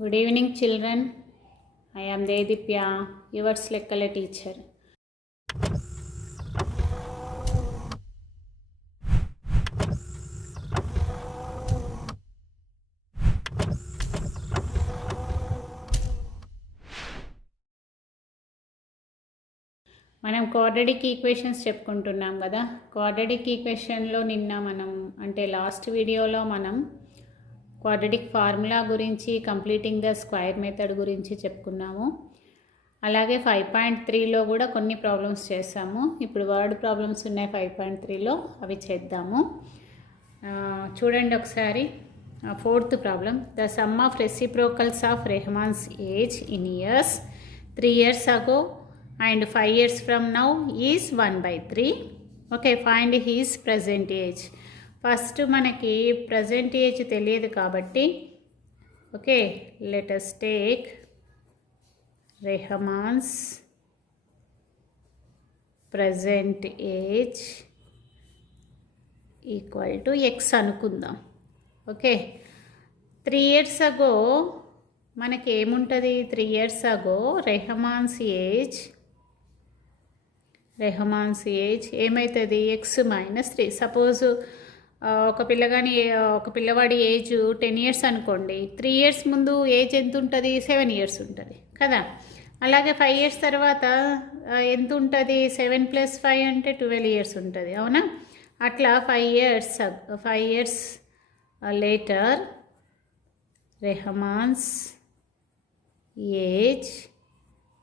Good evening, children. I am Dedipya, your Lekkala teacher. మనం quadratic equations చెప్పుకుంటున్నాం కదా. Quadratic ఈక్వేషన్లో నిన్న మనం అంటే లాస్ట్ వీడియోలో మనం క్వాడ్రాటిక్ ఫార్ములా గురించి, కంప్లీటింగ్ ద స్క్వేర్ మెథడ్ గురించి చెప్పుకున్నాము. అలాగే 5.3లో కూడా కొన్ని ప్రాబ్లమ్స్ చేస్తాము. ఇప్పుడు వర్డ్ ప్రాబ్లమ్స్ ఉన్నాయి 5.3లో, అవి చేద్దాము. చూడండి ఒకసారి. 4th problem. The sum of reciprocals of Rahman's age in years 3 years ago and 5 years from now is 1/3. Okay, find his present age. First మనకి ప్రజెంట్ ఏజ్ తెలియదు కాబట్టి, okay, let us take Rehman's present age equal to x అనుకుందాం. Okay, 3 years ago మనకి ఏముంటుంది? 3 years ago Rahman's age ఏమవుతుంది? x-3. Suppose ఒక పిల్లవాడి age 10 years అనుకోండి. 3 years ముందు ఏజ్ ఎంత ఉంటుంది? 7 years ఉంటుంది కదా. అలాగే 5 years తర్వాత ఎంత ఉంటుంది? 7 + 5 అంటే 12 years ఉంటుంది, అవునా? అట్లా 5 years later Rahman's age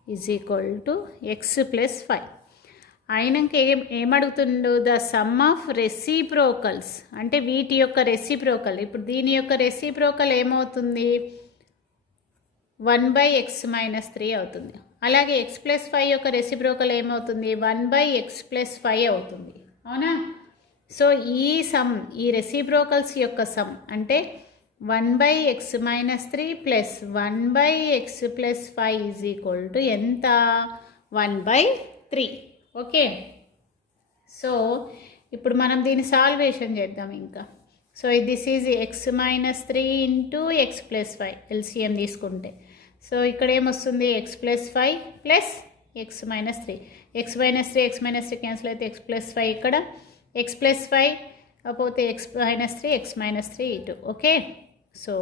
is equal to x + 5. అయినాక ఏమడుగుతుండు? ద సమ్ ఆఫ్ రెసిప్రోకల్స్ అంటే వీటి యొక్క రెసిప్రోకల్. ఇప్పుడు దీని యొక్క రెసిప్రోకల్ ఏమవుతుంది? 1/x-3 అవుతుంది. అలాగే x + 5 యొక్క రెసిప్రోకల్ ఏమవుతుంది? 1/x + 5 అవుతుంది, అవునా? సో ఈ రెసిప్రోకల్స్ యొక్క సమ్ అంటే 1/x-3 + 1/x + 5 is equal to ఎంత? 1/3. ఓకే, సో ఇప్పుడు మనం దీన్ని సాల్వేషన్ చేద్దాం ఇంకా. So this is x-3 into x + 5 LCM తీసుకుంటే. సో ఇక్కడ ఏమొస్తుంది? x + 5 plus x-3. x-3 cancel అయితే x + 5 ఇక్కడ, x + 5 పోతే x-3 ఇటు. ఓకే, సో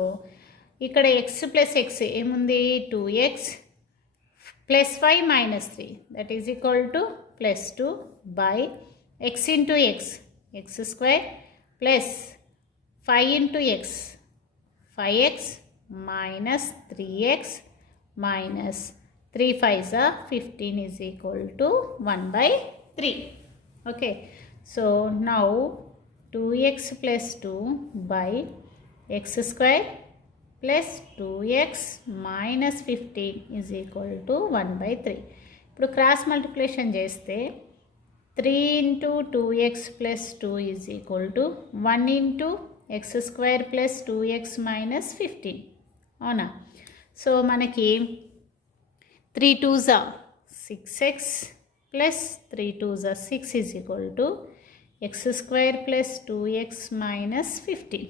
ఇక్కడ x + x ఏముంది? 2x + 5 - 3 that is equal to +2 by x into x² plus 5 into x 5x minus 3x minus 3 5s 15 is equal to 1/3. Okay, so now 2x + 2 by x² plus 2x minus 15 is equal to 1/3. ఇప్పుడు cross multiplication చేస్తే 3 into 2x + 2 is equal to 1 into x² plus 2x minus 15, అవునా? So మనకి 3 2s 6x plus 3 2s 6 is equal to x² plus 2x minus 15.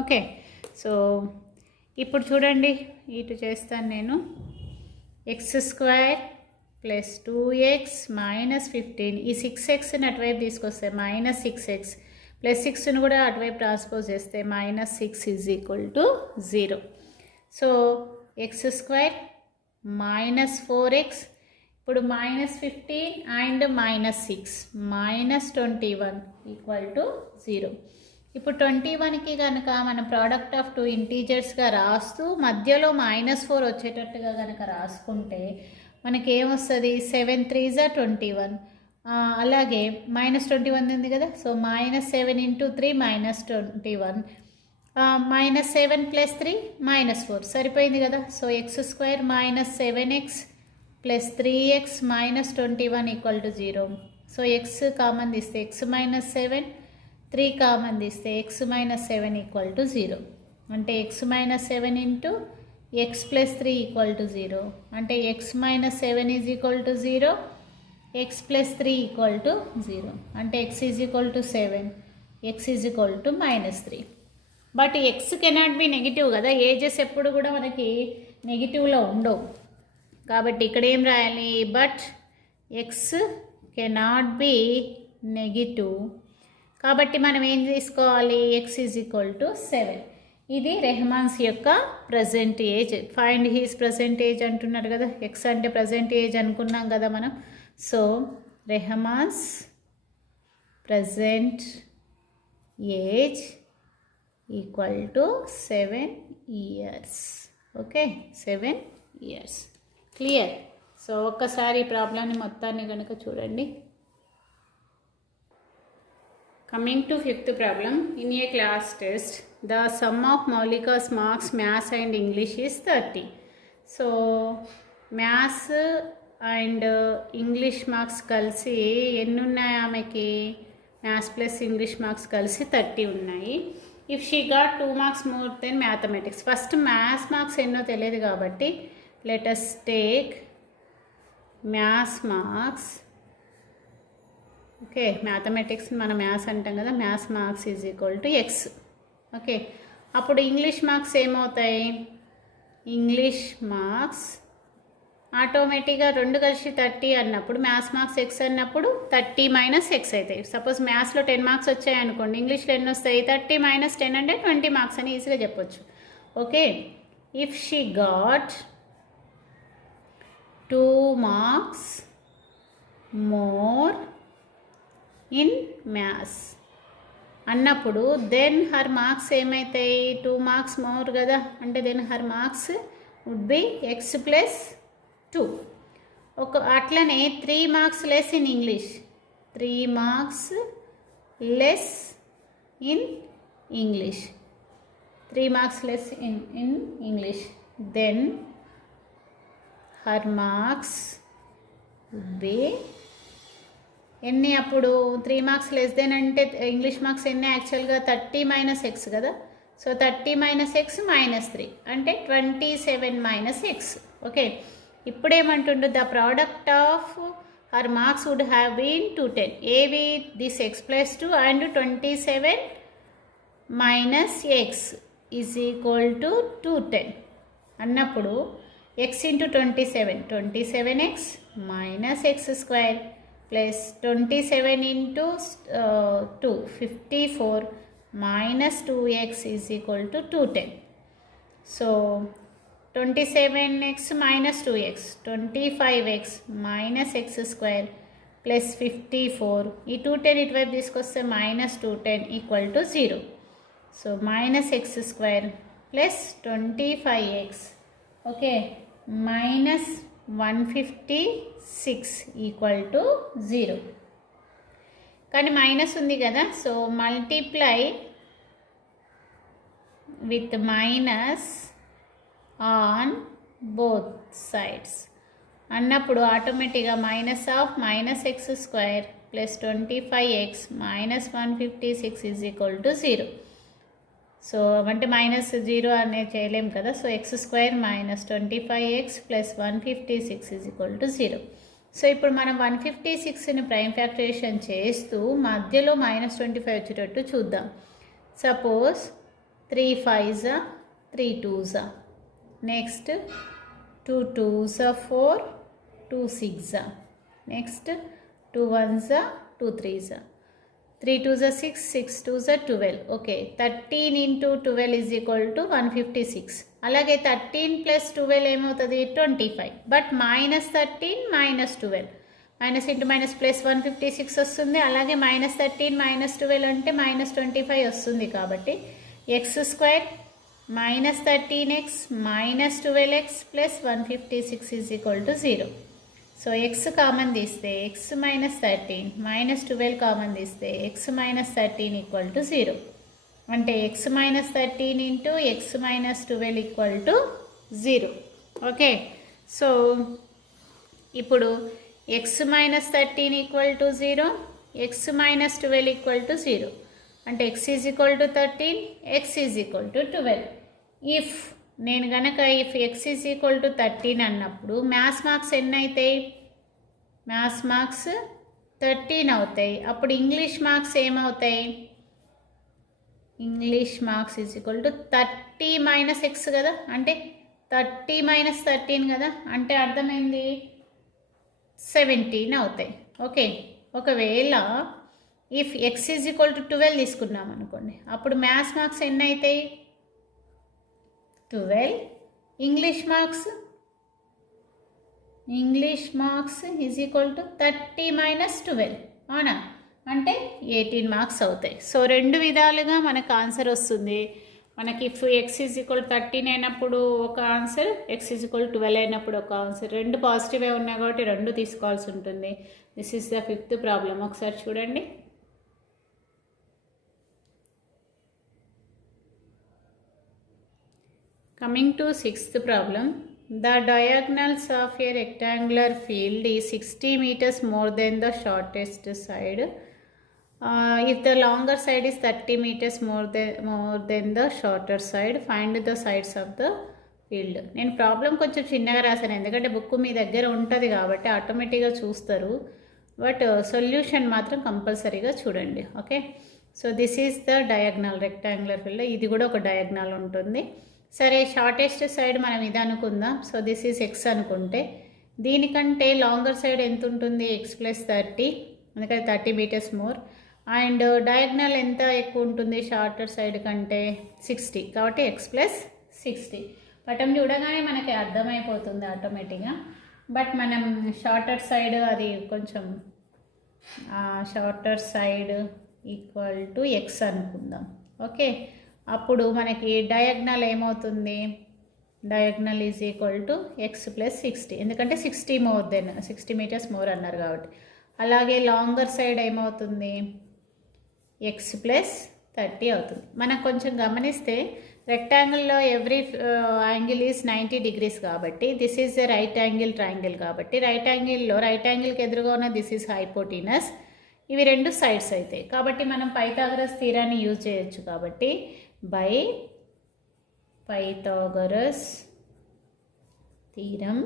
Okay, so ఇప్పుడు చూడండి, ఇటు చేస్తాను నేను. x² plus 2x minus 15, ఈ 6xని అటువైపు తీసుకొస్తే మైనస్ 6x ప్లస్ 6ని కూడా అటువైపు ట్రాన్స్పోజ్ చేస్తే -6 is equal to 0. So x² minus 4x, ఇప్పుడు -15 అండ్ -6 -21 ఈక్వల్ టు 0. ఇప్పుడు 21కి కనుక మనం ప్రోడక్ట్ ఆఫ్ 2 ఇంటీజర్స్గా రాస్తూ మధ్యలో -4 వచ్చేటట్టుగా కనుక రాసుకుంటే మనకి ఏమొస్తుంది? 7 3s 21. అలాగే -21 ఉంది కదా, సో -7 ఇంటూ 3 -21 -7 + 3 -4 సరిపోయింది కదా. So x² minus 7x plus 3x minus 21 equal to 0. So x common తీస్తే x - 7, 3 కామన్ తీస్తే x - 7 ఈక్వల్ టు 0. అంటే x - 7 into x + 3 equal to 0. అంటే x - 7 is equal to 0, x + 3 equal to 0. అంటే x is equal to 7, x is equal to -3. But X cannot be negative కదా, ages ఎప్పుడు కూడా మనకి నెగిటివ్లో ఉండవు. కాబట్టి ఇక్కడ ఏం రాయాలి, but X cannot be negative. కాబట్టి మనం ఏం తీసుకోవాలి, ఎక్స్ ఈజ్ ఈక్వల్ టు 7. ఇది రెహమాన్స్ యొక్క present age. Find his present age అంటున్నారు కదా, ఎక్స్ అంటే ప్రజెంట్ ఏజ్ అనుకున్నాం కదా మనం. So Rahman's present age equal to 7 years. Okay, 7 years. Clear. So ఒక్కసారి ప్రాబ్లమ్ని మొత్తాన్ని కనుక చూడండి. Coming to fifth problem, in a class test, the sum of Maulika's marks, maths and English is 30. So, maths and English marks కలిసి ఎన్ని ఉన్నాయి ఆమెకి, maths plus English marks కలిసి 30 ఉన్నాయి. If she got 2 marks more than mathematics, first maths marks ఎన్నో తెలియదు కాబట్టి let us take maths marks. Okay, mathematics మన మ్యాథ్స్ అంటాం కదా, maths marks is equal to X. Okay, అప్పుడు ఇంగ్లీష్ మార్క్స్ ఏమవుతాయి, ఇంగ్లీష్ మార్క్స్ ఆటోమేటిక్గా 2 కలిసి 30 అన్నప్పుడు మ్యాథ్స్ మార్క్స్ ఎక్స్ అన్నప్పుడు 30 - x అవుతాయి. సపోజ్ మ్యాథ్స్లో 10 మార్క్స్ వచ్చాయి అనుకోండి, ఇంగ్లీష్లో ఎన్ని వస్తాయి, 30 - 10 అంటే 20 మార్క్స్ అని ఈజీగా చెప్పొచ్చు. Okay, if she got 2 marks more in maths అన్నప్పుడు దెన్ హర్ మార్క్స్ ఏమవుతాయి, 2 marks మోర్ కదా, అంటే then her marks would be x plus 2. అట్లనే 3 marks less in English, 3 marks less in English, 3 marks less in English, then her marks would be ఎన్ని, అప్పుడు 3 marks less then అంటే English marks ఎన్ని యాక్చువల్గా 30 - x కదా. So 30 - x -3 అంటే 27 - x. Okay, ఇప్పుడేమంటుండు, the product of her marks would have been 210. ఏవి, this x + 2 and 27 - x is equal to 210 అన్నప్పుడు x × 27, 27x - x² plus 27 into 2, 54 minus 2x is equal to 210. So 27x minus 2x, 25x minus x² plus 54. ఈ 210 ఇటువైపు తీసుకొస్తే minus 210 equal to 0. So minus x² plus 25x. Okay, minus 156 equal to 0. కానీ minus ఉంది కదా, so multiply with minus on both sides అన్నప్పుడు ఆటోమేటిక్గా minus of -x² plus 25x minus 156 is equal to 0. So అంటే -0 అనేది చేయలేము కదా, so x² - 25x plus 156 is equal to 0. So ఇప్పుడు మనం 156ని ప్రైమ్ ఫ్యాక్టరేషన్ చేస్తూ మధ్యలో -25 వచ్చేటట్టు చూద్దాం. Suppose 3 5s 3 2s, next 2 2s 4, 2 6, next 2 1s 2 3s, 3 2s 6, 6 2s 12. Okay, 13 × 12 is equal to 156. అలాగే 13 + 12 ఏమవుతుంది, 25. But -13 - 12, minus into minus plus 156 వస్తుంది. అలాగే -13 - 12 అంటే -25 వస్తుంది. కాబట్టి x² - 13x - 12x plus 156 is equal to 0. So x common తీస్తే x - 13 - 12 కామన్ తీస్తే x - 13 equal to 0. అంటే x - 13 into x - 12 equal to 0. Okay, so ఇప్పుడు x - 13 equal to 0, x - 12 equal to 0. అంటే x is equal to 13, x is equal to 12. If నేను కనుక if x is equal to 13 అన్నప్పుడు maths marks ఎన్ని అవుతాయి, maths marks 13 అవుతాయి. అప్పుడు English marks ఏమవుతాయి, English marks is equal to 30 minus X కదా, అంటే 30 మైనస్ 13 కదా, అంటే అర్థమైంది 17 అవుతాయి. ఓకే, ఒకవేళ if X is equal to 12 తీసుకున్నాం అనుకోండి, అప్పుడు మ్యాథ్స్ మార్క్స్ ఎన్ని అవుతాయి? 12. English marks is equal to 30 minus 12, అవునా, అంటే 18 మార్క్స్ అవుతాయి. సో రెండు విధాలుగా మనకు ఆన్సర్ వస్తుంది. మనకి ఇఫ్ ఎక్స్ ఈజ్ ఈక్వల్ 13 అయినప్పుడు ఒక ఆన్సర్, ఎక్స్ ఈజ్ ఈక్వల్ 12 అయినప్పుడు ఒక ఆన్సర్, రెండు పాజిటివే ఉన్నాయి కాబట్టి రెండు తీసుకోవాల్సి ఉంటుంది. This is the 5th problem. ఒకసారి చూడండి. Coming to 6th problem. The diagonals of a rectangular field is 60 meters more than the shortest side. If the longer side is 30 meters more than the shorter side, find the sides of the field. నేను problem కొంచెం చిన్నగా రాశాను, ఎందుకంటే book మీ దగ్గర ఉంటుంది కాబట్టి ఆటోమేటిక్గా చూస్తారు, బట్ సొల్యూషన్ మాత్రం కంపల్సరీగా చూడండి. Okay, so this is the diagonal rectangular field. ఇది కూడా ఒక డయాగ్నల్ ఉంటుంది. సరే, షార్టెస్ట్ సైడ్ మనం ఇది అనుకుందాం. సో దిస్ ఈజ్ ఎక్స్ అనుకుంటే, దీనికంటే లాంగర్ సైడ్ ఎంత ఉంటుంది? ఎక్స్ ప్లస్ 30, ఎందుకంటే 30 మీటర్స్ మోర్. అండ్ డయాగ్నల్ ఎంత ఎక్కువ ఉంటుంది షార్టర్ సైడ్ కంటే? 60, కాబట్టి ఎక్స్ ప్లస్ 60. పటం చూడగానే మనకి అర్థమైపోతుంది ఆటోమేటిక్గా, బట్ మనం షార్టర్ సైడ్ అది కొంచెం shorter side equal to x అనుకుందాం. ఓకే, అప్పుడు మనకి డయాగ్నల్ ఏమవుతుంది? Diagonal is equal to X plus 60, ఎందుకంటే 60 మీటర్స్ మోర్ అన్నారు కాబట్టి. అలాగే లాంగర్ సైడ్ ఏమవుతుంది? ఎక్స్ ప్లస్ 30 అవుతుంది. మనం కొంచెం గమనిస్తే రెక్టాంగిల్లో ఎవ్రీ యాంగిల్ ఈజ్ 90 degrees కాబట్టి this is a right angle triangle కాబట్టి రైట్ యాంగిల్కి ఎదురుగా ఉన్న దిస్ ఈజ్ హైపోటీనస్, ఇవి రెండు సైడ్స్ అవుతాయి. కాబట్టి మనం పైథాగరస్ థీరాన్ని యూజ్ చేయొచ్చు. కాబట్టి by Pythagoras theorem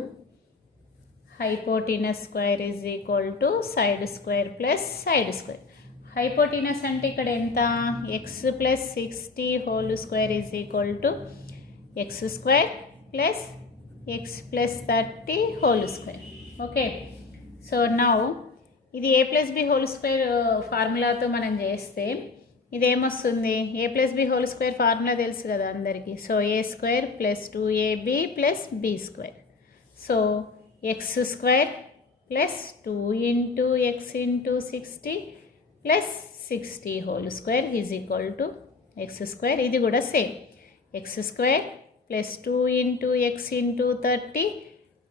hypotenuse square is equal to side square plus side square. Hypotenuse అంటే ఇక్కడ ఎంత? X plus 60 whole square is equal to x square plus x plus 30 whole square. Okay, so now ఇది a plus b whole square ఫార్ములాతో మనం చేస్తే ఇదేమొస్తుంది? A plus b whole square formula తెలుసు కదా అందరికీ. So a square plus 2ab plus b square. So x square plus 2 into X into 60 plus 60 whole square is equal to x square. ఇది కూడా same, X square plus 2 into X into 30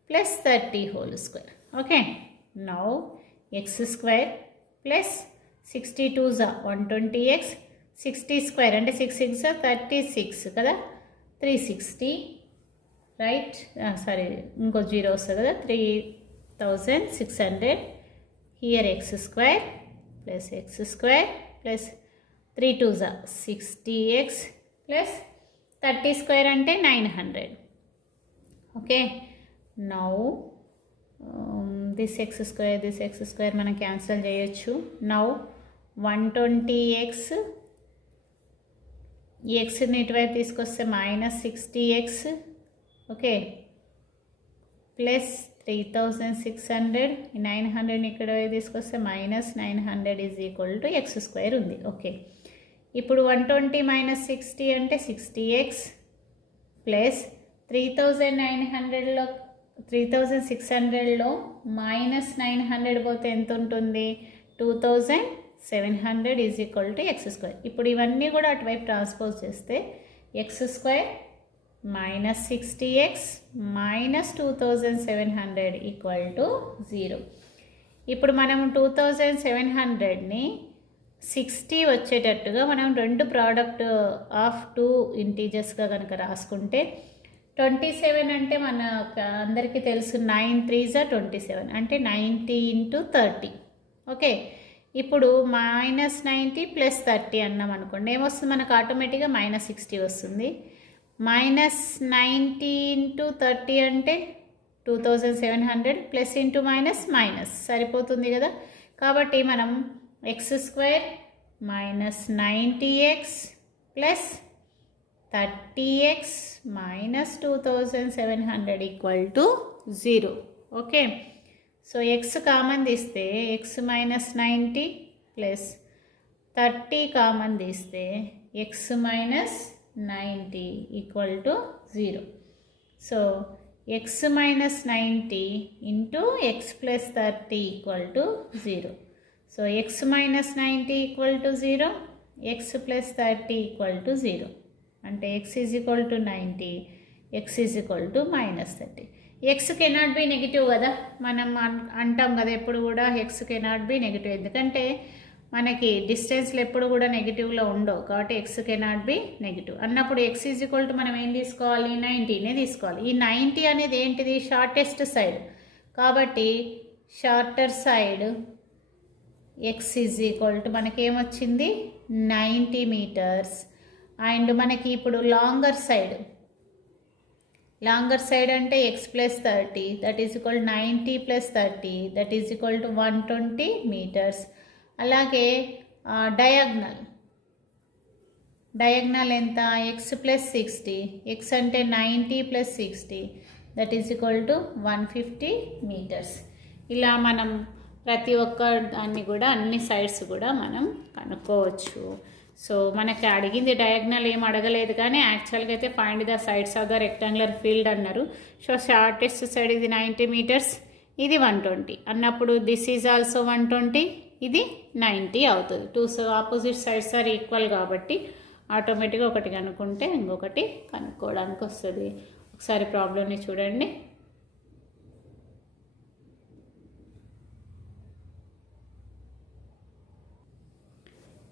plus 30 whole square. Okay, now X square plus 62 120x, 60 square అంటే 6 6 36 కదా, 360 right. Sorry, ఇంకో zero వస్తుంది కదా, 3600. Here X square plus X square plus 3 2 60x plus 30 square అంటే 900. Okay, now this X square మనం cancel చేయొచ్చు. Now 120x, ఈ ఎక్స్ని ఇటువైపు తీసుకొస్తే మైనస్ 60x. ఓకే, ప్లస్ 3600, 900ని ఇక్కడ తీసుకొస్తే minus 900 is equal to x square ఉంది. ఓకే, ఇప్పుడు 120 మైనస్ 60 అంటే 60x ప్లస్ 3600లో మైనస్ 900 పోతే ఎంత ఉంటుంది? 2700 is equal to x square. ఇప్పుడు ఇవన్నీ కూడా అటువైపు ట్రాన్స్పోజ్ చేస్తే X square minus 60x minus 2700 equal to 0. ఇప్పుడు మనం 2700ని 60 వచ్చేటట్టుగా మనం రెండు ప్రోడక్ట్ ఆఫ్ 2 ఇంటీజర్స్గా కనుక రాసుకుంటే 27 అంటే మన అందరికీ తెలుసు 9 3s 27 అంటే 90 ఇంటూ 30. ఓకే, ఇప్పుడు మైనస్ 90 ప్లస్ 30 అన్నాం అనుకోండి, ఏమొస్తుంది మనకు? ఆటోమేటిక్గా మైనస్ 60 వస్తుంది. మైనస్ 90 ఇంటూ 30 అంటే 2700 ప్లస్ ఇంటూ మైనస్ సరిపోతుంది కదా. కాబట్టి మనం X square minus 90x plus 30x minus 2700 equal to 0. Okay, so X common తీస్తే ఎక్స్ మైనస్ 90 ప్లస్ 30 కామన్ తీస్తే X minus 90 equal to 0. So X minus 90 into X plus 30 equal to 0. So X minus 90 equal to 0, X plus 30 equal to 0. అంటే X is equal to 90, X is equal to minus 30. X cannot be negative కదా, మనం అంటాం కదా ఎప్పుడు కూడా X cannot be negative, ఎందుకంటే మనకి డిస్టెన్స్లో ఎప్పుడు కూడా నెగిటివ్లో ఉండవు కాబట్టి ఎక్స్ కెనాట్ బి నెగిటివ్ అన్నప్పుడు ఎక్స్ ఈజ్ ఈక్వల్ టు మనం ఏం తీసుకోవాలి, 90నే తీసుకోవాలి. ఈ 90 అనేది ఏంటిది, షార్టెస్ట్ సైడ్ కాబట్టి shorter side x is equal to మనకేమొచ్చింది 90 మీటర్స్. అండ్ మనకి ఇప్పుడు లాంగర్ సైడ్ అంటే x plus 30 that is equal 90 plus 30 that is equal to 120 meters. అలాగే డయాగ్నల్ ఎంత, ఎక్స్ ప్లస్ 60, ఎక్స్ అంటే 90 plus 60 that is equal to 150 metres. ఇలా మనం ప్రతి ఒక్క దాన్ని కూడా అన్ని సైడ్స్ కూడా మనం కనుక్కోవచ్చు. సో మనకి అడిగింది డయాగ్నల్ ఏం అడగలేదు, కానీ యాక్చువల్గా అయితే find the sides of the rectangular field అన్నారు. సో షార్టెస్ట్ సైడ్ ఇది 90 మీటర్స్, ఇది 120 అన్నప్పుడు దిస్ ఈజ్ ఆల్సో 120, ఇది 90 అవుతుంది. Two opposite sides are equal కాబట్టి ఆటోమేటిక్గా ఒకటి కనుక్కుంటే ఇంకొకటి కనుక్కోవడానికి వస్తుంది. ఒకసారి ప్రాబ్లమ్ని చూడండి.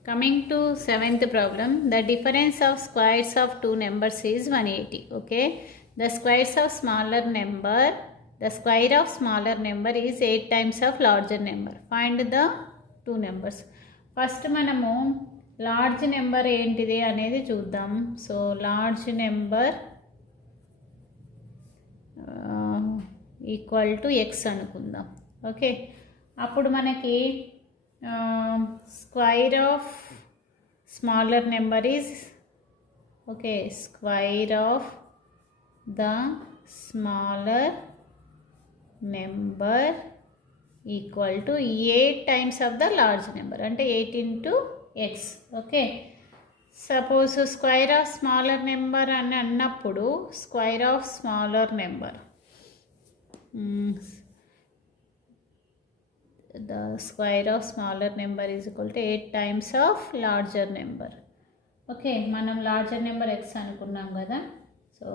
Coming to 7th problem, the difference of squares of two numbers is 180. Okay, the squares of smaller number, the square of smaller number is 8 times of larger number. Find the two numbers. First మనము large number ఏంటిది అనేది చూద్దాం. So large number equal to x అనుకుందాం. Okay, అప్పుడు మనకి square of smaller number is okay square of the smaller number equal to 8 times of the large number, అంటే 8 into X. Okay, suppose square of smaller number అని అన్నప్పుడు square of smaller number the square of smaller number is equal to 8 times of larger number. Okay, మనం larger number X అనుకున్నాం కదా. So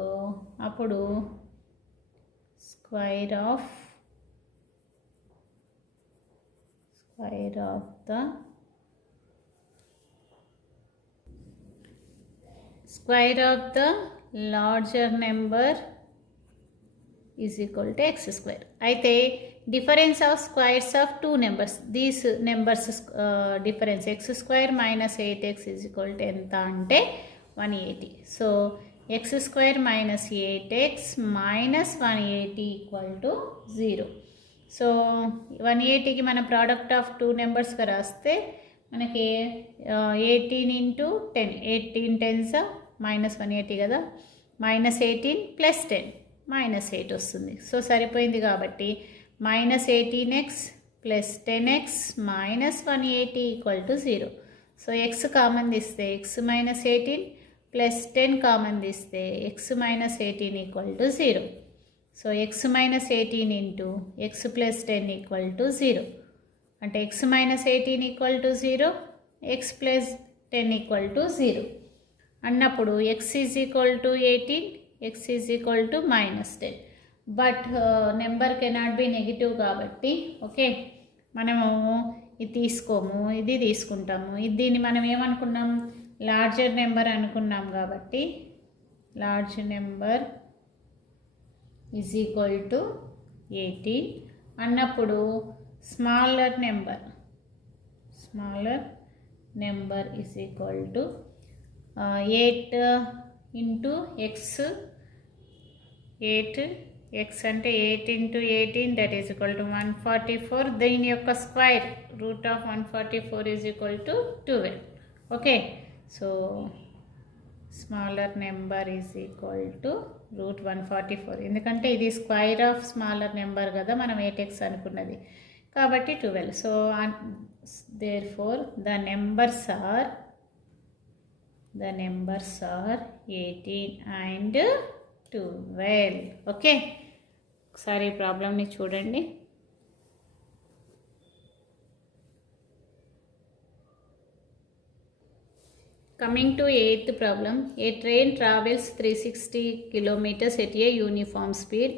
అప్పుడు square of the larger number is equal to x square. అయితే difference of squares of two numbers, these numbers difference x square minus 8x is equal to ఎంత అంటే 180. So x square minus 8x minus 180 equal to 0. So 180కి మన product of two నెంబర్స్గా రాస్తే మనకి 18 into 10, 18 10s minus 180 కదా, minus 18 plus 10 minus 8 వస్తుంది. So సరిపోయింది కాబట్టి minus 18x plus 10x minus 180 equal to 0. So x common తీస్తే x minus 18 plus 10 కామన్ తీస్తే x minus 18 equal to 0. So x minus 18 into x plus 10 equal to 0. అంటే x minus 18 equal to 0, x plus 10 equal to 0 అన్నప్పుడు x is equal to 18, x is equal to minus 10. But number cannot be negative కాబట్టి okay మనము ఇది తీసుకోము, ఇది తీసుకుంటాము. దీన్ని మనం ఏమనుకున్నాం, లార్జర్ నెంబర్ అనుకున్నాం కాబట్టి large number is equal to 18 అన్నప్పుడు smaller number is equal to 8 into X, 8 X అంటే 8 into 18 that is equal to 144. దీని యొక్క square root of 144 is equal to 12. Okay, so smaller number is equal to √144. ఎందుకంటే ఇది square of smaller number కదా మనం 8x అనుకున్నది కాబట్టి 12. So therefore the numbers are 18 and 12. Okay, ఒకసారి ప్రాబ్లమ్ని చూడండి. Coming to 8th problem, a train travels 360 kilometers at a uniform speed.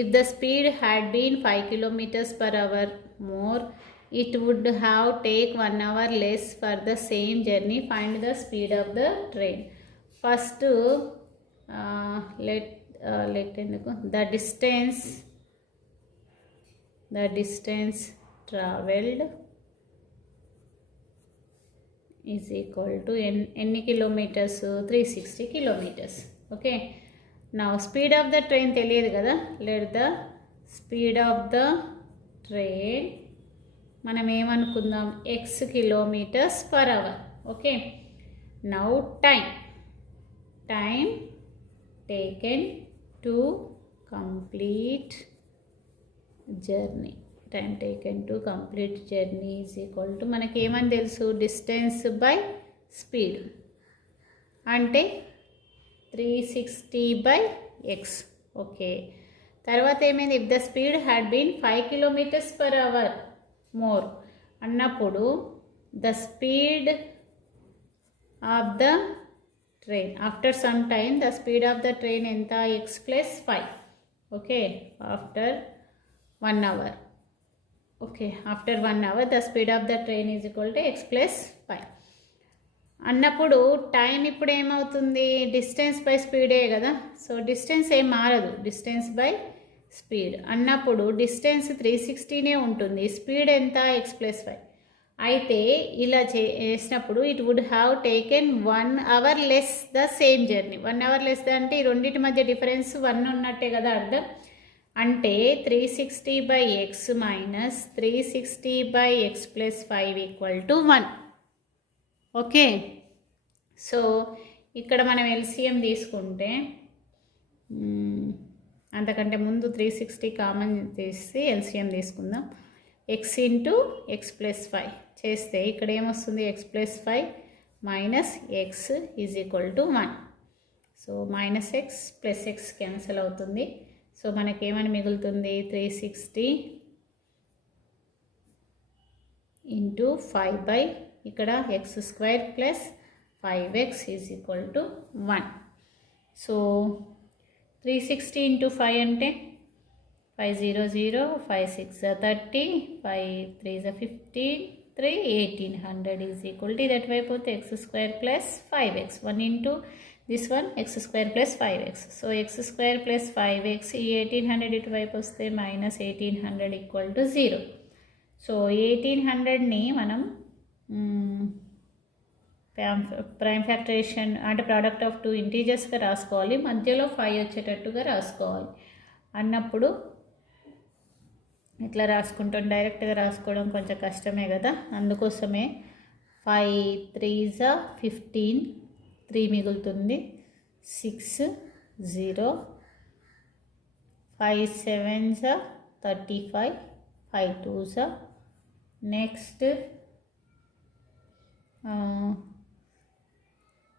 If the speed had been 5 kilometers per hour more, it would have take 1 hour less for the same journey. Find the speed of the train. First, let the distance traveled is equal to any kilometers, 360 kilometers. Okay, now speed of the train తెలియదు కదా. let the speed of the train మనం ఏమనుకుందాం, x kilometers per hour. Okay, now time taken to complete journey. Time taken to complete journey is equal to మనకి ఏమని తెలుసు, distance by speed అంటే 360/x. Okay, తర్వాత ఏమైంది, if the speed had been 5 kilometers per hour more అన్నప్పుడు the speed of the train after some time the speed of the train ఎంత, x + 5. Okay, after 1 hour. Okay, after 1 hour the speed of the train is equal to x + 5 అన్నప్పుడు time ఇప్పుడు ఏమవుతుంది, distance by స్పీడే కదా. So distance ఏం మారదు, distance by speed అన్నప్పుడు distance 360నే ఉంటుంది, స్పీడ్ ఎంత, x + 5. అయితే ఇలా చేసినప్పుడు it would have taken 1 hour less the same journey. 1 hour less అంటే ఈ రెండింటి మధ్య డిఫరెన్స్ 1 ఉన్నట్టే కదా అర్థం. అంటే 360/x minus 360/x + 5 equal to 1. Okay, so ఇక్కడ మనం ఎల్సిఎం తీసుకుంటే అంతకంటే ముందు 360 కామన్ తీసి ఎల్సిఎం తీసుకుందాం. x × x + 5 చేస్తే ఇక్కడ ఏమొస్తుంది, x + 5 minus x is equal to 1. So -x + x cancel అవుతుంది. సో మనకేమని మిగులుతుంది, 360 × 5 ఇక్కడ x² + 5x is equal to 1. So 360 × 5 అంటే 5 0 0, 5 6 30, 5 3 15, 3 1800 ఈజ్ ఈక్వల్ టు దట్ వైపు పోతే x² + 5x. 1 into this one x² + 5x. So x² + 5x ఈ 1800 ఇటువైపు వస్తే -1800 equal to 0. So 1800ని మనం ప్రైమ్ ఫ్యాక్టరేషన్ అంటే ప్రోడక్ట్ ఆఫ్ 2 ఇంటీజర్స్గా రాసుకోవాలి, మధ్యలో 5 వచ్చేటట్టుగా రాసుకోవాలి. అన్నప్పుడు ఇట్లా రాసుకుంటాం, డైరెక్ట్గా రాసుకోవడం కొంచెం కష్టమే కదా. అందుకోసమే 5 3s 15, 3 మిగులుతుంది, 6 0, 5 7s 35, 5 2s next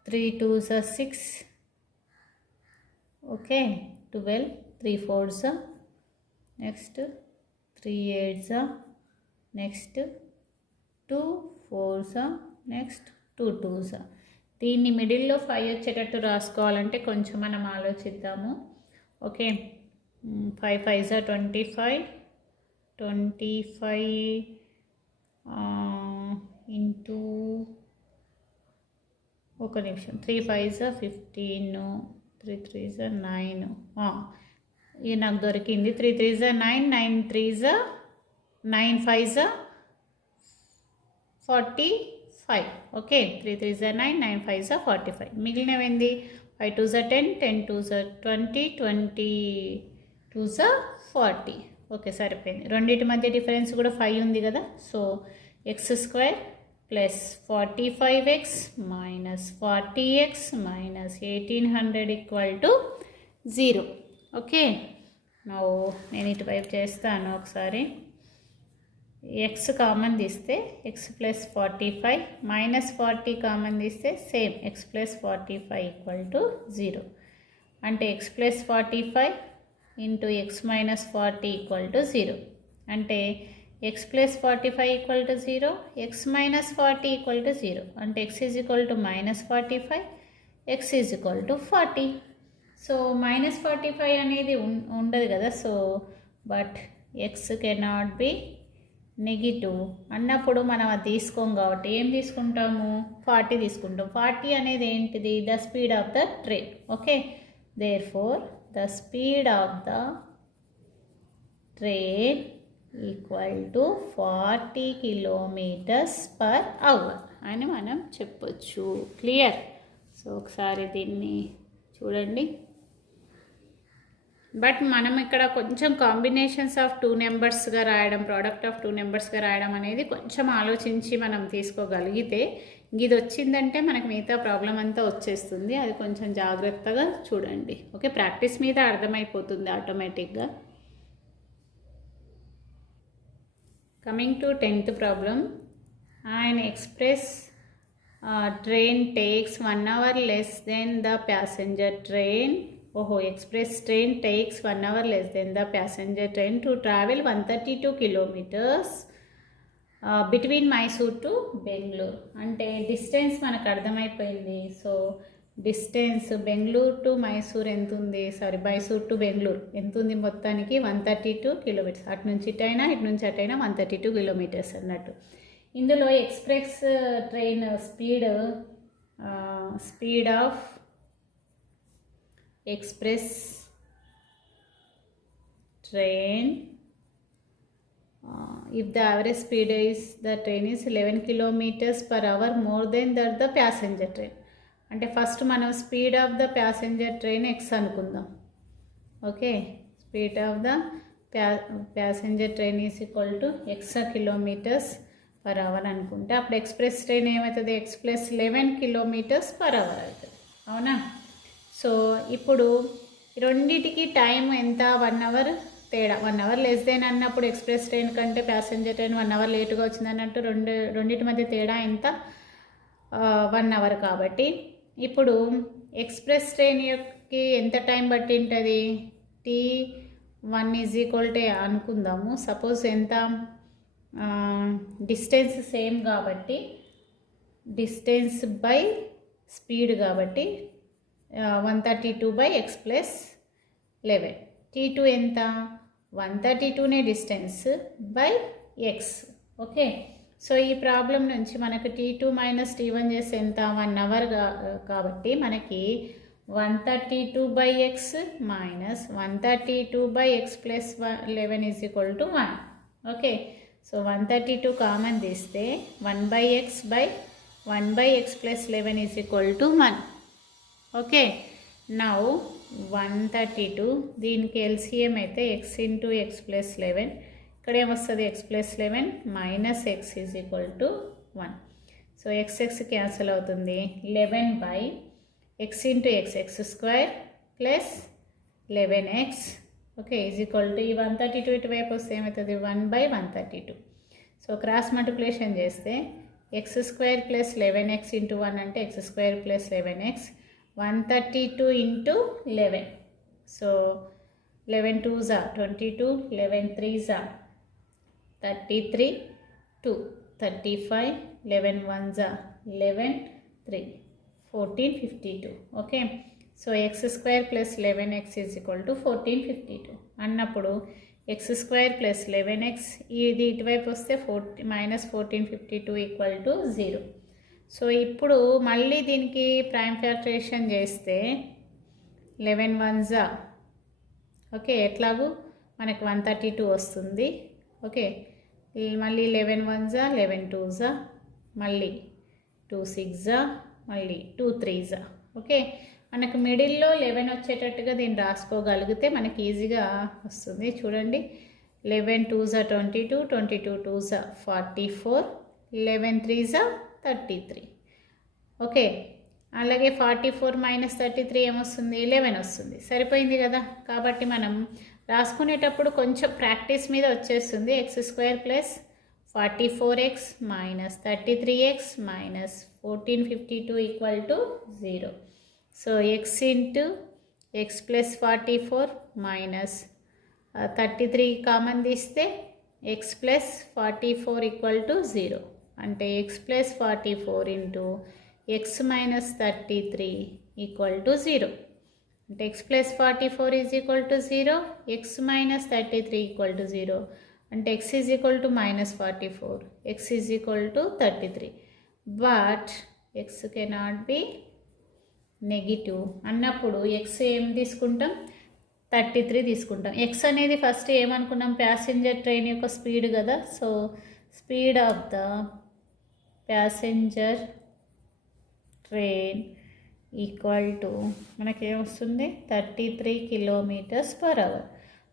3 2s 6. Okay, 12, 3 4s next 3 8s next 2 4s next 2 2s. దీన్ని మిడిల్లో 5 వచ్చేటట్టు రాసుకోవాలంటే కొంచెం మనం ఆలోచిద్దాము. ఓకే, 5 5s 25, 25 ఇంటూ ఒక నిమిషం 3 5s 15, 3 3s 9. ఇది నాకు దొరికింది. 3 3s 9, 9 3s 9 5s 45. Okay, 3 3s 9, 9 5s 45. మిగిలినవేంది 5 2s 10, 10 2s 20, 20 2s 40. Okay, సరిపోయింది. రెండింటి మధ్య డిఫరెన్స్ కూడా 5 ఉంది కదా. So x² plus 45x minus 40x minus 1800 equal to 0. Okay, now నేను ఇటువైపు చేస్తాను ఒకసారి. ఎక్స్ కామన్ తీస్తే ఎక్స్ ప్లస్ 45 మైనస్ 40 కామన్ తీస్తే same X plus 45 equal to 0. అంటే x plus 45 into X minus 40 equal to 0. అంటే x plus 45 equal to 0, X minus 40 equal to 0. అంటే X is equal to minus 45, X is equal to 40. So minus 45 అనేది ఉండదు కదా. So but X cannot be negative అన్నప్పుడు మనం అది తీసుకోం కాబట్టి ఏం తీసుకుంటాము, 40 తీసుకుంటాం. 40 అనేది ఏంటిది, the speed of the train. Okay, therefore the speed of the train equal to 40 km/h అని మనం చెప్పొచ్చు. క్లియర్? సో ఒకసారి దీన్ని చూడండి. బట్ మనం ఇక్కడ కొంచెం కాంబినేషన్స్ ఆఫ్ 2 నెంబర్స్గా రాయడం, ప్రోడక్ట్ ఆఫ్ 2 నెంబర్స్గా రాయడం అనేది కొంచెం ఆలోచించి మనం తీసుకోగలిగితే ఇది వచ్చిందంటే మనకు మిగతా ప్రాబ్లం అంతా వచ్చేస్తుంది. అది కొంచెం జాగ్రత్తగా చూడండి. ఓకే, ప్రాక్టీస్ మీద అర్థమైపోతుంది ఆటోమేటిక్గా. Coming to 10th problem. an express train takes 1 hour less than the passenger train. Express train takes 1 hour less than the passenger train to travel 132 kilometers between Mysore to Bangalore. అంటే distance మనకు అర్థమైపోయింది. So distance Bengaluru to Mysore ఎంత ఉంది, Mysore to Bengaluru ఎంత ఉంది మొత్తానికి 132 kilometres. అటు నుంచి ఇటైనా ఇటు నుంచి అటైనా 132 కిలోమీటర్స్ అన్నట్టు. ఇందులో express train speed of express train if the average speed is the train is 11 km/h more than that the passenger train. అంటే ఫస్ట్ మనం speed of the passenger train x అనుకుందాం. Okay, speed of the passenger train is equal to x km/h అనుకుంటే అప్పుడు express train ఏమవుతుంది, x plus 11 km/h అవుతుంది. అవునా? So ఇప్పుడు రెండింటికి టైం ఎంత, 1 అవర్ తేడా. 1 అవర్ లెస్ దెన్ అన్నప్పుడు ఎక్స్ప్రెస్ ట్రైన్ కంటే ప్యాసింజర్ ట్రైన్ 1 అవర్ లేటుగా వచ్చింది అన్నట్టు రెండింటి మధ్య తేడా ఎంత, 1 అవర్. కాబట్టి ఇప్పుడు ఎక్స్ప్రెస్ ట్రైన్ యొక్క ఎంత టైం బట్టి ఉంటుంది, T1 ఈజ్ ఈక్వల్ టు అనుకుందాము. సపోజ్ ఎంత, డిస్టెన్స్ సేమ్ కాబట్టి డిస్టెన్స్ బై స్పీడ్ కాబట్టి 132/x ప్లస్ 11. T2 ఎంత, 132నే distance by x. Okay, so ఈ ప్రాబ్లం నుంచి మనకు T2 మైనస్ T1 చేస్తే ఎంత, 1 అవర్ కాబట్టి మనకి 132/x minus 132/x plus 11 is equal to 1. Okay, so 132 common తీస్తే 1/x plus 11 is equal to 1. Okay, now 132 దీనికి ఎల్సిఎం అయితే ఎక్స్ ఇంటూ ఎక్స్ ప్లస్ 11. ఇక్కడ ఏమొస్తుంది, X plus 11 minus X is equal to 1. So X cancel అవుతుంది. 11/x into X square plus 11x. Okay, is equal to ఈ 132 ఇటువైపు వస్తే ఏమవుతుంది, 1/132. So cross multiplication చేస్తే X square plus 11x into 1 అంటే X square plus 11x. 132 into 11. So 11 2s are 22, 11 3s are 33, 2 35, 11 1s are 11, 3 14 52. Okay, so x square plus 11x is equal to 1452 అన్నప్పుడు x square plus 11x ఇది ఇటువైపు వస్తే minus 1452 equal to 0. So ఇప్పుడు మళ్ళీ దీనికి prime factorisation చేస్తే 11 1s, okay, ఎట్లాగూ మనకు 132 వస్తుంది. ఓకే, మళ్ళీ 11 1s, 11 2s, మళ్ళీ 2 6, మళ్ళీ 2 3s. ఓకే, మనకు మిడిల్లో 11 వచ్చేటట్టుగా దీన్ని రాసుకోగలిగితే మనకి ఈజీగా వస్తుంది. చూడండి, 11 2s 22, 22 2s 44, 11 3s 33. ఓకే, అలాగే 44 మైనస్ 33 ఏమొస్తుంది? 11 వస్తుంది. సరిపోయింది కదా. కాబట్టి మనం రాసుకునేటప్పుడు కొంచెం ప్రాక్టీస్ మీద వచ్చేస్తుంది. x² plus 44x minus 33x minus 1452 equal to 0. So x into x plus 44 minus 33 common తీస్తే x ప్లస్ 44 ఈక్వల్ టు 0. అంటే x plus 44 into x minus 33 equal to 0. అంటే x plus 44 is equal to 0, x minus 33 equal to 0. అంటే x is equal to minus 44, x is equal to 33. But x cannot be negative అన్నప్పుడు x ఏం తీసుకుంటాం? 33 తీసుకుంటాం. x అనేది first ఏమనుకున్నాం? Passenger train యొక్క speed కదా. So speed of the passenger train equal to మనకేమొస్తుంది? 33 km/h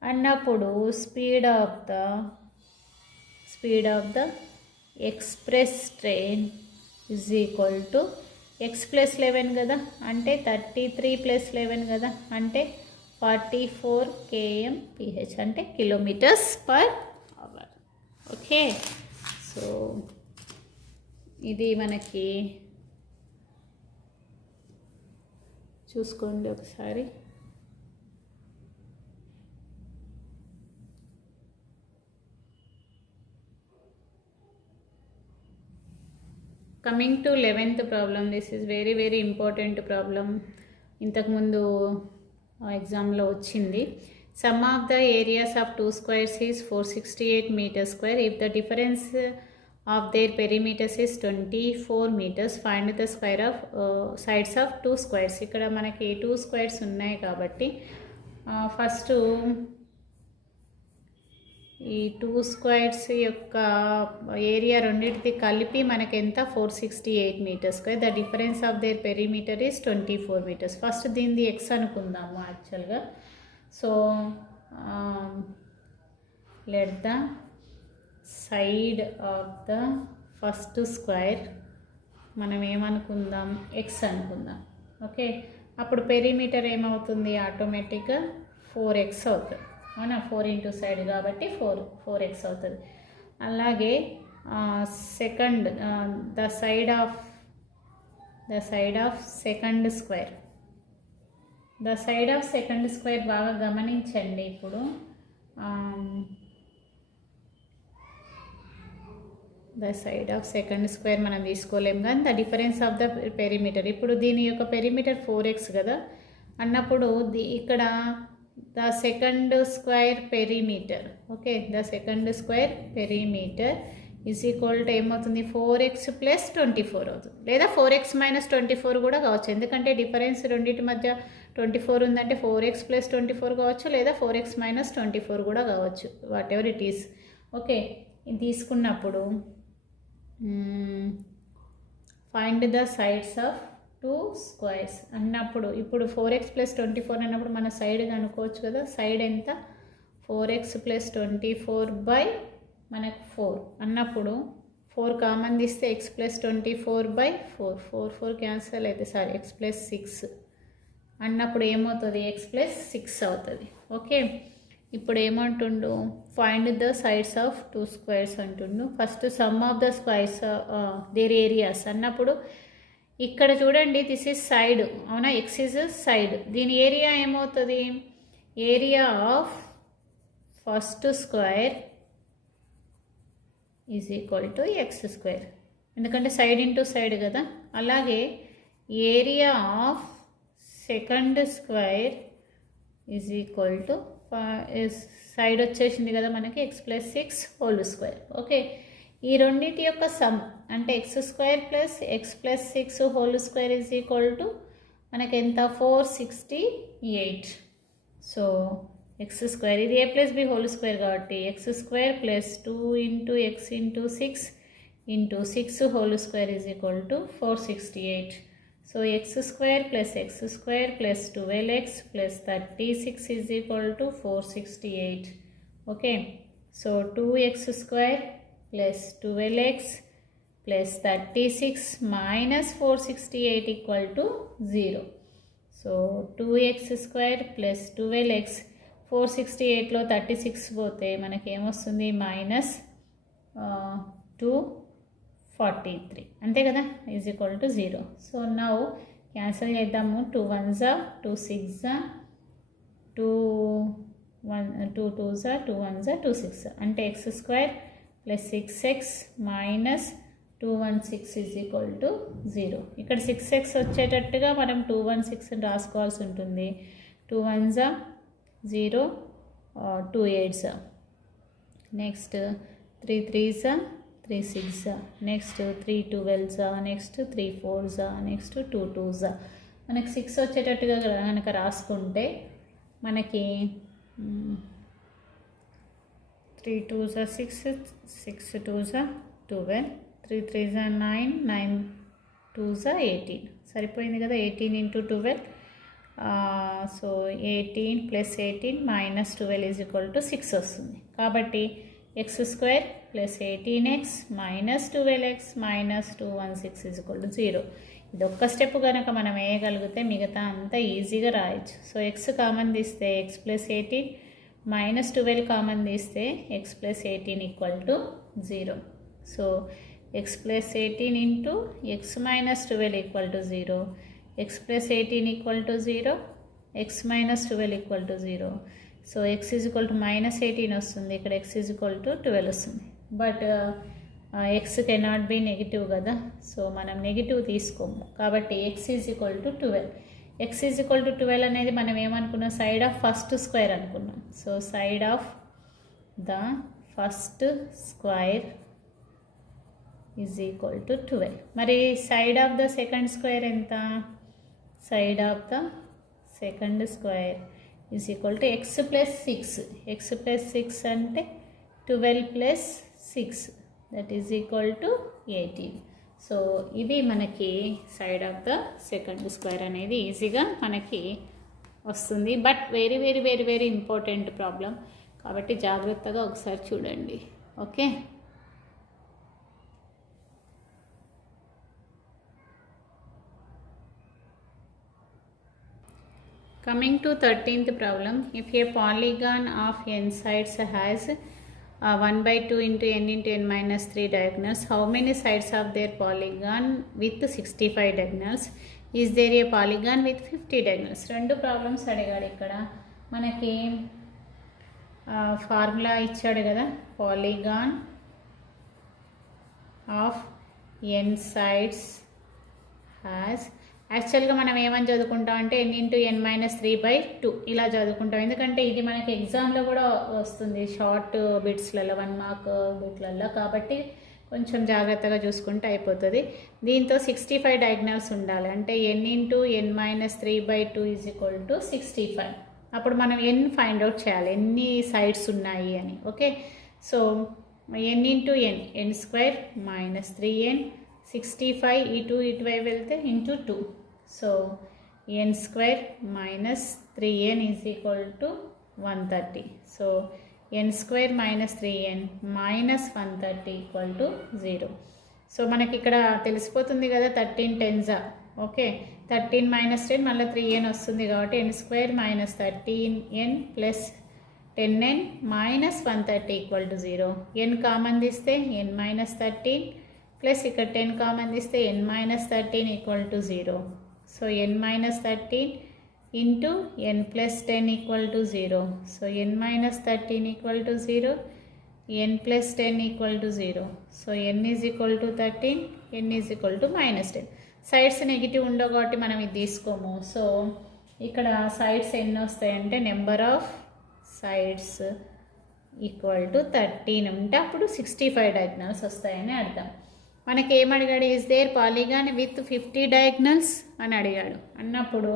అన్నప్పుడు speed of the express train is equal to x plus 11 కదా. అంటే 33 ప్లస్ 11 కదా. అంటే 44 km/h అంటే km/h. ఓకే, సో ఇది మనకి చూసుకోండి ఒకసారి. Coming to 11th problem. This is very very important problem. ఇంతకుముందు ఎగ్జామ్లో వచ్చింది. Some of the areas of 2 squares is 468 meters square. If the difference of their perimeters is 24 meters. Find the square of sides of 2 squares. ఇక్కడ మనకి 2 squares ఉన్నాయి కాబట్టి first ఈ 2 squares యొక్క area రెండింటిది కలిపి మనకి ఎంత? 468 meters square. The difference of their perimeter is 24 meters. First దీనిది ఎక్స్ అనుకుందాము యాక్చువల్గా. So let the side of the first square మనం ఏమనుకుందాం? ఎక్స్ అనుకుందాం. ఓకే, అప్పుడు పెరిమీటర్ ఏమవుతుంది? ఆటోమేటిక్గా 4x అవుతుంది. అవునా? 4 ఇంటూ సైడ్ కాబట్టి 4x అవుతుంది. అలాగే second the side of second square. The side of second square బాగా గమనించండి. ఇప్పుడు the side of second square మనం తీసుకోలేము కానీ the difference of the perimeter. ఇప్పుడు దీని యొక్క పెరిమీటర్ 4x కదా అన్నప్పుడు ఇక్కడ the second square perimeter. Okay, the second square perimeter is equal to ఏమవుతుంది? 4x ప్లస్ 24 అవుతుంది. లేదా 4x మైనస్ 24 కూడా కావచ్చు. ఎందుకంటే డిఫరెన్స్ రెండింటి మధ్య 24 ఉందంటే 4x ప్లస్ 24 కావచ్చు, లేదా 4x మైనస్ 24 కూడా కావచ్చు. What ever it is. Okay, ఇది తీసుకున్నప్పుడు find the sides of 2 squares అన్నప్పుడు ఇప్పుడు 4x ప్లస్ 24 అన్నప్పుడు మన సైడ్ కనుక్కోవచ్చు కదా. సైడ్ ఎంత? 4x ప్లస్ 24 బై మనకు 4 అన్నప్పుడు 4 కామన్ తీస్తే x ప్లస్ 24 బై 4 క్యాన్సల్ అయితే సారీ x ప్లస్ 6 అన్నప్పుడు ఏమవుతుంది? x ప్లస్ 6 అవుతుంది. ఓకే, ఇప్పుడు ఏమంటుండు? Find the sides of 2 squares అంటుండు. First sum of the squares their areas అన్నప్పుడు ఇక్కడ చూడండి, దిస్ ఈజ్ సైడ్. అవునా? X is side. దీని ఏరియా ఏమవుతుంది? Area of first square is equal to x square. ఎందుకంటే సైడ్ ఇంటూ సైడ్ కదా. అలాగే area of second square is equal to side వచ్చేసింది కదా మనకి x plus 6 whole square. Okay, ఈ రెండింటి యొక్క సమ్ అంటే x² plus x plus 6 whole square is equal to మనకి ఎంత? 468. సో x² ఇది a plus b whole square కాబట్టి x² plus 2 into x into 6 into 6 whole square is equal to 468. So x² plus 12x plus 36 is equal to 468. Okay, so 2x² plus 12x plus 36 minus 468 equal to 0. So 2x square plus 12x 468లో 36 పోతే మనకి ఏమొస్తుంది minus 243 అంతే కదా is equal to 0. So now cancel చేద్దాము. 2 1s 2 6 2 2s 2 1s 2 6 అంటే x square plus 6x minus 216 is equal to 0. ఇక్కడ 6x వచ్చేటట్టుగా మనం 216 రాసుకోవాల్సి ఉంటుంది. 2 1s 0 2 8s next 3 3s 3 6 next 3 12s next 3 4s next 2 2s. మనకి 6 వచ్చేటట్టుగా కనుక రాసుకుంటే మనకి 3 2s 6 6 2s 12 3 3s 9 9 2s 18 సరిపోయింది కదా. 18 into 12 so 18 plus 18 minus 12 is equal to 6 వస్తుంది. కాబట్టి x square plus 18x minus 12x minus 216 is equal to 0. ఇది ఒక్క స్టెప్ కనుక మనం వేయగలిగితే మిగతా అంతా ఈజీగా రాయొచ్చు. సో x కామన్ తీస్తే x ప్లస్ 18 మైనస్ 12 కామన్ తీస్తే x plus 18 equal to 0. So x plus 18 into x minus 12 equal to 0. x plus 18 equal to 0, x minus 12 equal to 0. So x is equal to minus 18 వస్తుంది, ఇక్కడ x is equal to 12 వస్తుంది. But x cannot be negative కదా, so మనం negative తీసుకోము. కాబట్టి x is equal to 12. x is equal to 12 అనేది మనం ఏమనుకున్నాం, సైడ్ ఆఫ్ ఫస్ట్ స్క్వేర్ అనుకున్నాం. So side of the first square is equal to 12. మరి side of the second square ఎంత, side of the second square is equal to x plus 6. x plus 6 అంటే 12 plus 6 that is equal to 18. So ఇది మనకి side of the second square అనేది ఈజీగా మనకి వస్తుంది. But very very very very important problem కాబట్టి జాగ్రత్తగా ఒకసారి చూడండి. Okay, coming to 13th problem. If a polygon of n sides has 1/2 into n into n minus 3 diagonals, how many sides of their polygon with 65 diagonals? Is there a polygon with 50 diagonals? రెండు problems అడిగాడు ఇక్కడ. మనకి formula ఇచ్చాడు కదా, polygon of n sides has, యాక్చువల్గా మనం ఏమని చదువుకుంటాం అంటే n ఇంటూ n మైనస్ 3/2 ఇలా చదువుకుంటాం. ఎందుకంటే ఇది మనకి ఎగ్జామ్లో కూడా వస్తుంది షార్ట్ బిట్స్లలో 1 మార్క్ బిట్లలో, కాబట్టి కొంచెం జాగ్రత్తగా చూసుకుంటే అయిపోతుంది. దీంతో 65 డయాగ్నల్స్ ఉండాలి. అంటే n into n minus 3/2 is equal to 65. అప్పుడు మనం n ఫైండ్ అవుట్ చేయాలి ఎన్ని సైడ్స్ ఉన్నాయి అని. Okay, so n into n square minus 3n, 65 ఇటువైపు వెళ్తే into 2. So n square minus 3n is equal to 130. So n square minus 3n minus 130 equal to 0. So మనకి ఇక్కడ తెలిసిపోతుంది కదా 13 10s. ఓకే, 13 మైనస్ 10 మళ్ళీ 3n వస్తుంది కాబట్టి n square minus 13n plus 10n minus 130 equal to 0. n common తీస్తే n minus 13 plus ఇక్కడ 10 common తీస్తే n minus 13 equal to 0. So n minus 13 into n plus 10 equal to 0. So n minus 13 equal to 0, n plus 10 equal to 0. So n is equal to 13, n is equal to minus 10. Sides negative ఉండవు కాబట్టి మనం ఇది తీసుకోము. So ఇక్కడ sides ఎన్ని వస్తాయంటే number of sides equal to 13 ఉంటే అప్పుడు 65 డయాగ్నల్స్ వస్తాయని అర్థం. మనకి ఏమడిగాడు, is there polygon with 50 diagonals అని అడిగాడు. అన్నప్పుడు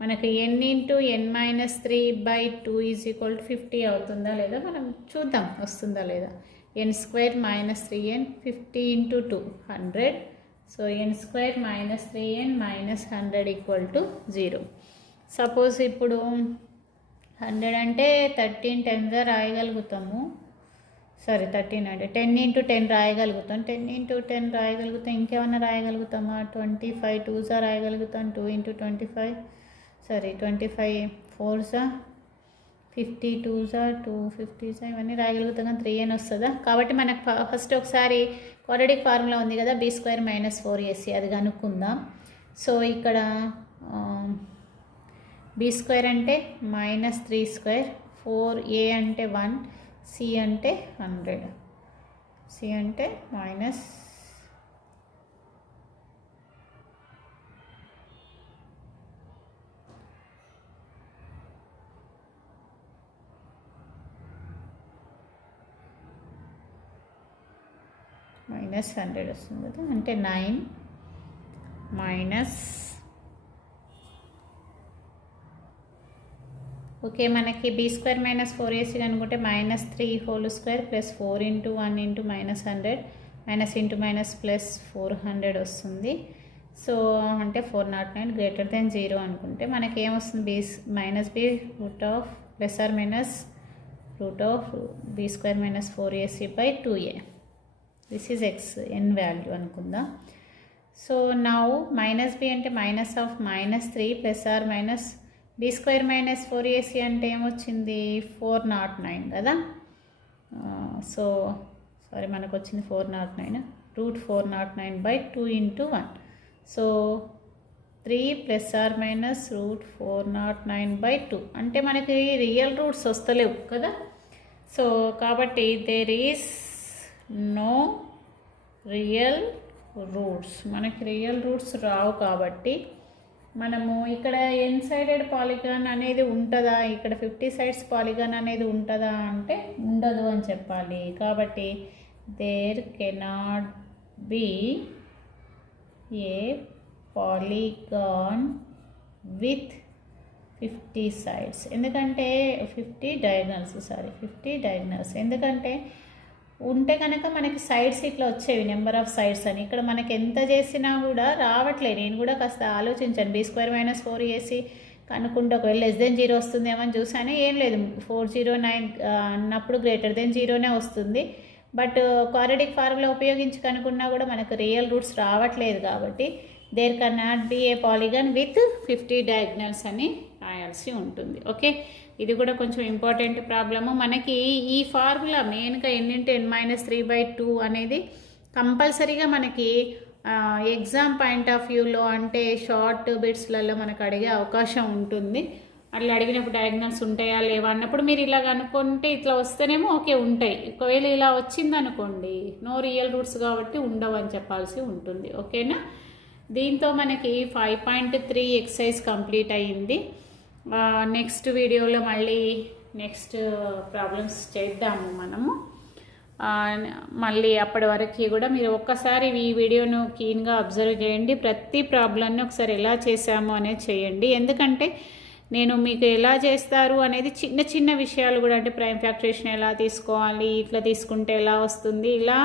మనకి n into n minus 3/2 is equal to 50 అవుతుందా లేదా మనం చూద్దాం, వస్తుందా లేదా. n square minus 3n 50 into 2 100. So n square minus 3n minus 100 equal to 0. Suppose ఇప్పుడు 100 అంటే 13 10s రాయగలుగుతాము. సారీ 1300 10 ఇంటూ 10 రాయగలుగుతాం, 10 ఇంటూ 10 రాయగలుగుతాం, ఇంకేమన్నా రాయగలుగుతామా? 25 2 రాయగలుగుతాం, 2 ఇంటూ 25 సారీ 25 4 50 2 250 ఇవన్నీ రాయగలుగుతాం కానీ 3 అని వస్తుందా? కాబట్టి మనకు ఫస్ట్ ఒకసారి క్వాడ్రాటిక్ ఫార్ములా ఉంది కదా, b² - 4ac, అది కనుక్కుందాం. సో ఇక్కడ b² అంటే -3², 4a అంటే 1, c అంటే 100, c అంటే -100 వస్తుంది కదా, అంటే 9 మైనస్ ఓకే మనకి b² - 4ac అనుకుంటే -3² + 4 × 1 × -100 మైనస్ ఇంటూ మైనస్ ప్లస్ 400 వస్తుంది. సో అంటే 409 > 0 అనుకుంటే మనకి ఏమొస్తుంది? b √b² - 4ac/2a. This is n value అనుకుందాం. సో నౌ -b అంటే -3 ± b² - 4ac అంటే ఏమొచ్చింది? 409 కదా. సో సారీ మనకు వచ్చింది 409, √409/2 × 1. సో 3 ± √409/2 అంటే మనకి రియల్ రూట్స్ వస్తలేవు కదా. సో కాబట్టి there is no real roots, మనకి రియల్ రూట్స్ రావు. కాబట్టి మనము ఇక్కడ n సైడెడ్ పాలిగాన్ అనేది ఉంటుందా, ఇక్కడ 50 సైడ్స్ పాలిగాన్ అనేది ఉంటుందా అంటే ఉండదు అని చెప్పాలి. కాబట్టి there cannot be a polygon with 50 sides, ఎందుకంటే 50 డయాగ్నల్స్, ఎందుకంటే ఉంటే కనుక మనకి సైడ్స్ ఇట్లా వచ్చేవి, నెంబర్ ఆఫ్ సైడ్స్ అని. ఇక్కడ మనకి ఎంత చేసినా కూడా రావట్లేదు. నేను కూడా కాస్త ఆలోచించాను, b² - 4ac కనుక్కుంటే ఒకవేళ <0 వస్తుందేమో అని చూసాను. ఏం లేదు, 409 అన్నప్పుడు <0 వస్తుంది. బట్ క్వాడ్రాటిక్ ఫార్ములా ఉపయోగించి కనుక్కున్నా కూడా మనకు రియల్ రూట్స్ రావట్లేదు. కాబట్టి there cannot be a polygon with 50 diagonals అని రాయాల్సి ఉంటుంది. ఓకే, ఇది కూడా కొంచెం ఇంపార్టెంట్ ప్రాబ్లము. మనకి ఈ ఫార్ములా మెయిన్గా n × n - 3/2 అనేది కంపల్సరీగా మనకి ఎగ్జామ్ పాయింట్ ఆఫ్ వ్యూలో అంటే షార్ట్ బిట్స్లలో మనకు అడిగే అవకాశం ఉంటుంది. అట్లా అడిగినప్పుడు డయాగ్నల్స్ ఉంటాయా లేవా అన్నప్పుడు మీరు ఇలా అనుకుంటే ఇట్లా వస్తేనేమో ఓకే ఉంటాయి, ఒకవేళ ఇలా వచ్చిందనుకోండి నో రియల్ రూట్స్ కాబట్టి ఉండవు అని చెప్పాల్సి ఉంటుంది. ఓకేనా, దీంతో మనకి 5.3 ఎక్సర్సైజ్ కంప్లీట్ అయ్యింది. నెక్స్ట్ వీడియోలో మళ్ళీ నెక్స్ట్ ప్రాబ్లమ్స్ చేద్దాము మనము. మళ్ళీ అప్పటి వరకు కూడా మీరు ఒక్కసారి ఈ వీడియోను క్లీన్గా అబ్జర్వ్ చేయండి. ప్రతి ప్రాబ్లమ్ని ఒకసారి ఎలా చేసాము అనేది చేయండి. ఎందుకంటే నేను మీకు ఎలా చేస్తారు అనేది చిన్న చిన్న విషయాలు కూడా, అంటే ప్రైమ్ ఫ్యాక్టరేషన్ ఎలా తీసుకోవాలి, ఇట్లా తీసుకుంటే ఎలా వస్తుంది, ఇలా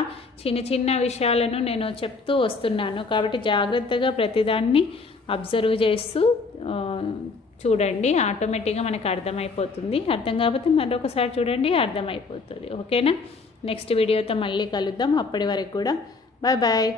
చిన్న చిన్న విషయాలను నేను చెప్తూ వస్తున్నాను. కాబట్టి జాగ్రత్తగా ప్రతిదాన్ని అబ్జర్వ్ చేస్తూ చూడండి, ఆటోమేటిక్గా మనకు అర్థమైపోతుంది. అర్థం కాకపోతే మరొకసారి చూడండి, అర్థమైపోతుంది. ఓకేనా, నెక్స్ట్ వీడియోతో మళ్ళీ కలుద్దాం. అప్పటి వరకు కూడా బాయ్ బాయ్.